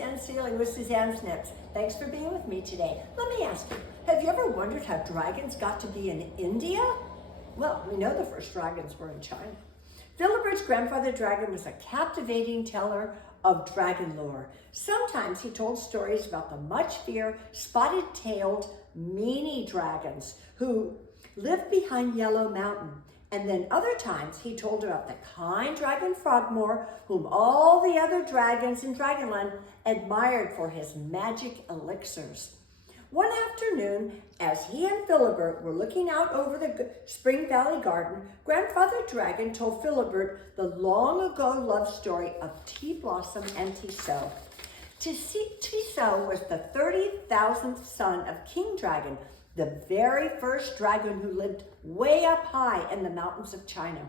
Suzanne Sealy with Suzanne's Nips. Thanks for being with me today. Let me ask you, have you ever wondered how dragons got to be in India? Well, we know the first dragons were in China. Philibert's grandfather dragon was a captivating teller of dragon lore. Sometimes he told stories about the much feared, spotted-tailed, meanie dragons who lived behind Yellow Mountain. And then other times he told about the kind dragon Frogmore, whom all the other dragons in Dragonland admired for his magic elixirs. One afternoon, as he and Philibert were looking out over the Spring Valley garden, Grandfather Dragon told Philibert the long ago love story of Tea Blossum and Tissot. Tissot was the 30,000th son of King Dragon, the very first dragon who lived way up high in the mountains of China.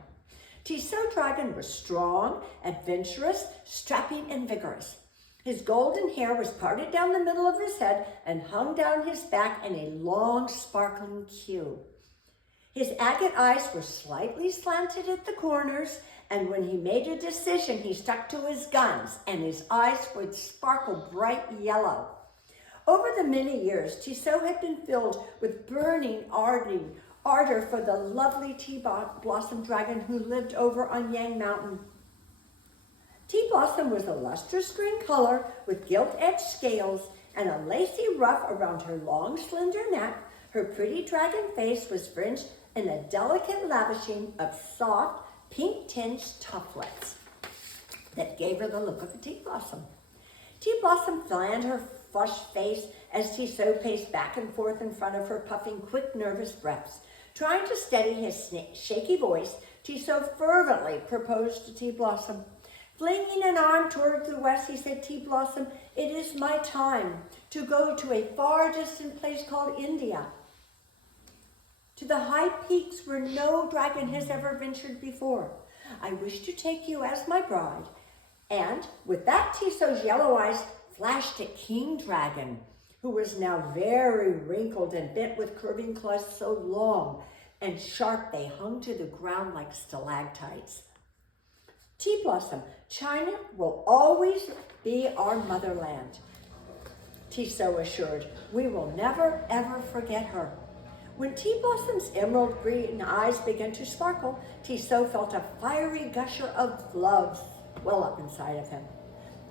Tissot Dragon was strong, adventurous, strapping, and vigorous. His golden hair was parted down the middle of his head and hung down his back in a long, sparkling queue. His agate eyes were slightly slanted at the corners, and when he made a decision, he stuck to his guns, and his eyes would sparkle bright yellow. Over the many years, Tissot had been filled with burning ardor for the lovely Tea Blossum dragon who lived over on Yang Mountain. Tea Blossum was a lustrous green color with gilt-edged scales and a lacy ruff around her long, slender neck. Her pretty dragon face was fringed in a delicate lavishing of soft, pink-tinged tuftlets that gave her the look of a tea blossom. Tea Blossum fanned her flushed face as Tissot paced back and forth in front of her, puffing quick, nervous breaths. Trying to steady his shaky voice, Tissot fervently proposed to Tea Blossum. Flinging an arm toward the west, he said, "Tea Blossum, it is my time to go to a far distant place called India, to the high peaks where no dragon has ever ventured before. I wish to take you as my bride." And with that, Tissot's yellow eyes flashed at King Dragon, who was now very wrinkled and bent with curving claws so long and sharp they hung to the ground like stalactites. "Tea Blossum, China will always be our motherland," Tissot assured. "We will never, ever forget her." When Tea Blossum's emerald green eyes began to sparkle, Tissot felt a fiery gusher of love well up inside of him.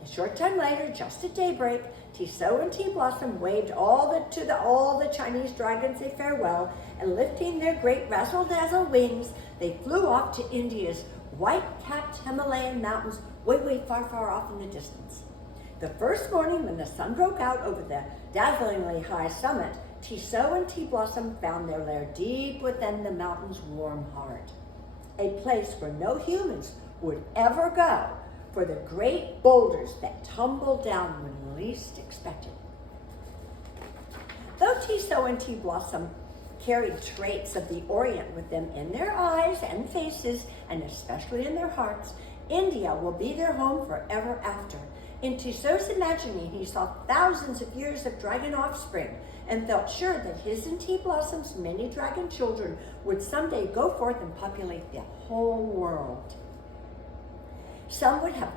A short time later, just at daybreak, Tissot and Tea Blossum waved all the Chinese dragons a farewell, and lifting their great razzle-dazzle wings, they flew off to India's white-capped Himalayan mountains way far, far off in the distance. The first morning when the sun broke out over the dazzlingly high summit, Tissot and Tea Blossum found their lair deep within the mountain's warm heart, a place where no humans would ever go for the great boulders that tumbled down when least expected. Though Tissot and Tea Blossum carried traits of the Orient with them in their eyes and faces, and especially in their hearts, India will be their home forever after. In Tissot's imagining, he saw thousands of years of dragon offspring and felt sure that his and Tea Blossum's many dragon children would someday go forth and populate the whole world. Some would have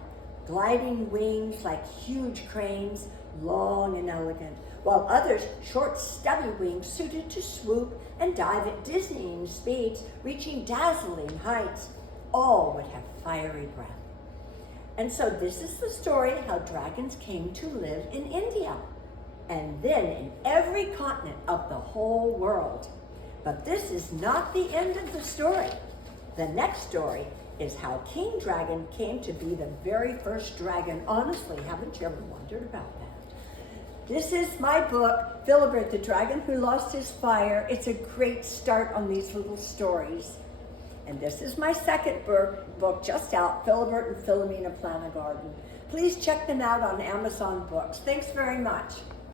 gliding wings like huge cranes, long and elegant, while others, short, stubby wings suited to swoop and dive at dizzying speeds, reaching dazzling heights. All would have fiery breath. And so this is the story how dragons came to live in India, and then in every continent of the whole world. But this is not the end of the story. The next story is how King Dragon came to be the very first dragon. Honestly, haven't you ever wondered about that? This is my book, Philibert the Dragon Who Lost His Fire. It's a great start on these little stories. And this is my second book just out, Philibert and Philomena Plan a Garden. Please check them out on Amazon Books. Thanks very much.